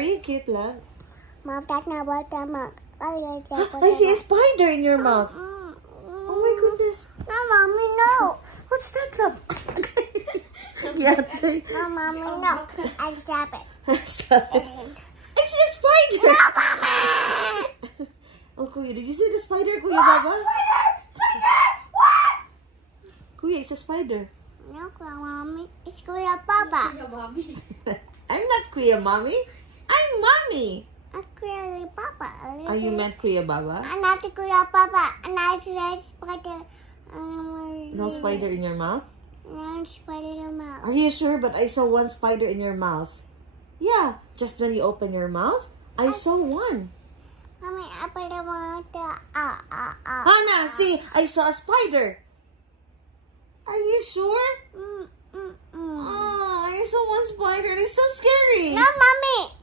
Are you cute, love? Mom, that's not what the mouth. I see a spider in your mouth. Oh my goodness. No, mommy, no. What's that, love? Yeah, No, mommy, no. I stop it. Stop it. I see a spider. No, mommy. Oh, Kuya, did you see the spider, Kuya Baba? Spider! What? Kuya, it's a spider. No, Kuya Mommy. It's Kuya Papa. I'm not Kuya Mommy. I'm Mommy. I'm Kuya Papa. Oh, you meant Kuya Baba? I'm not the Kuya Papa. And I said spider. No spider in your mouth? No spider in your mouth. Are you sure? But I saw one spider in your mouth. Yeah, just when you open your mouth, I saw one. Mommy, I put them on the Hannah, see, I saw a spider. Are you sure? Oh, I saw one spider. It's so scary. No, mommy.